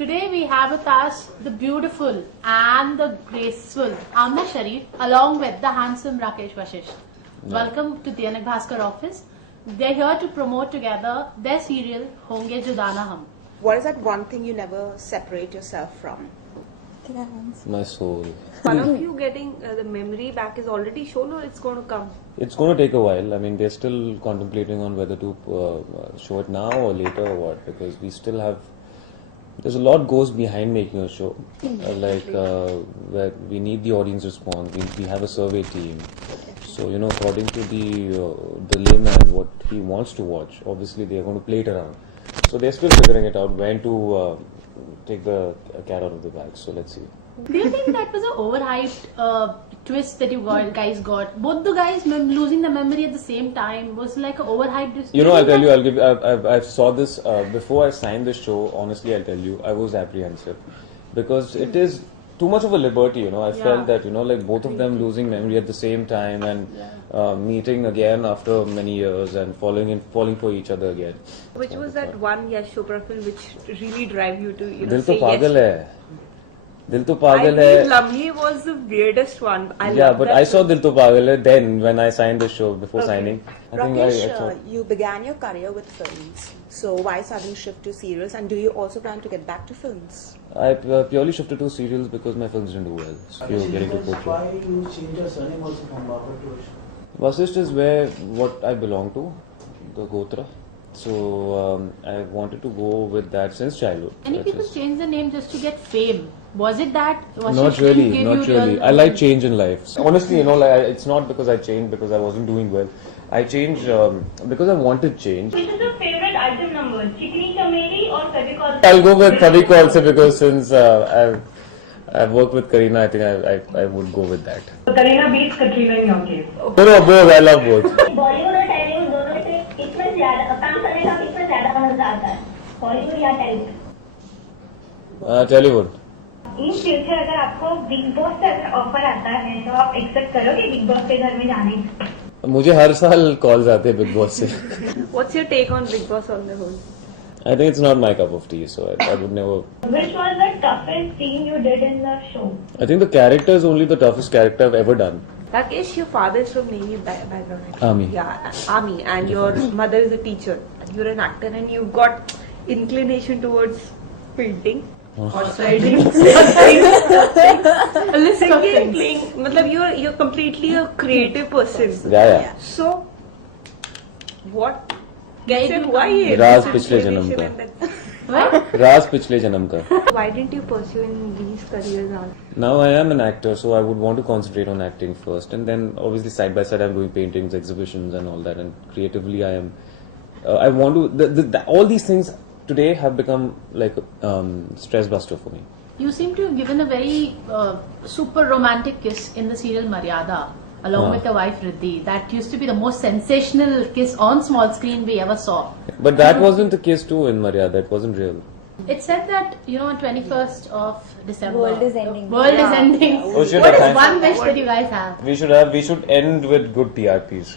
Today we have with us the beautiful and the graceful Amna Sharif along with the handsome Rakesh Vashisht. Welcome to the Dainik Bhaskar office. They're here to promote together their serial Honge Juda Na Hum. What is that one thing you never separate yourself from? My soul. One of you getting the memory back is already shown, or it's going to come? It's going to take a while. I mean, they're still contemplating on whether to show it now or later or what, because we still have. There's a lot goes behind making a show. Where we need the audience response. We have a survey team. So according to the layman, what he wants to watch, obviously they are going to play it around. So they're still figuring it out when to take the cat out of the bag. So let's see. Do you think that was an overhyped twist that you guys got? Both the guys losing the memory at the same time was like an overhyped twist. I'll tell you. I saw this before I signed the show. Honestly, I'll tell you, I was apprehensive because it is too much of a liberty. I felt that like both of them losing memory at the same time and meeting again after many years and falling for each other again. Which was that one Yash Chopra film which really drive you to Dil say to pagal yes? hai. Dil to I pagal think hai. Lamhe was the weirdest one. But I saw Dil to pagal hai then when I signed the show before signing. I Rakesh, you began your career with films. So why sudden shift to serials? And do you also plan to get back to films? I purely shifted to serials because my films didn't do well. So you're getting to portray. Why you change your surname also from Babar to Vashisht? Vashisht is where what I belong to, the Gotra. So I wanted to go with that since childhood. Many people change the name just to get fame. Was it that? Not really. I like change in life. Honestly, it's not because I changed because I wasn't doing well. I changed because I wanted change. Which is your favorite item number? Chikni Chameli or Fevicol? I'll go with Fevicol also because since I've worked with Kareena, I think I would go with that. So Kareena beats Katrina in your case. No, both. I love both. Bollywood और टॉलीवुड दोनों में से किसमें ज्यादा काम करने का किसमें ज्यादा मजा आता है? बॉलीवुड या टॉलीवुड? Tollywood. इन फ्यूचर अगर आपको बिग बॉस से अगर ऑफर आता है तो आप एक्सेप्ट करोगे बिग बॉस के घर में जाने? मुझे हर साल कॉल्स आते हैं बिग बॉस से. What's your take on Big Boss on the whole? I think it's not my cup of tea, so I would never. Which was the toughest scene you did in the show? I think the character is only the toughest character I've ever done. Rakesh, your father is from Navy background. Actually. Army. Yeah, Army, and your mother is a teacher. You're an actor, and you've got inclination towards painting. Horse riding, singing, playing. मतलब you're completely a creative person. Yeah. So, what? कैसे हुआ ये? राज पिछले जन्म का. राज पिछले जन्म का. Why didn't you pursue in these careers? Now I am an actor, so I would want to concentrate on acting first, and then obviously side by side I'm doing paintings, exhibitions, and all that. And creatively, I am. I want to. All these things today have become like stress buster for me. You seem to have given a very super romantic kiss in the serial Maryada along with your wife Riddhi. That used to be the most sensational kiss on small screen we ever saw. But that wasn't the case too in Maryada. It wasn't real. It said that, on 21st of December. World is ending. World is ending. Oh, shit, What is thanks. one wish that you guys have? We should end with good TRPs.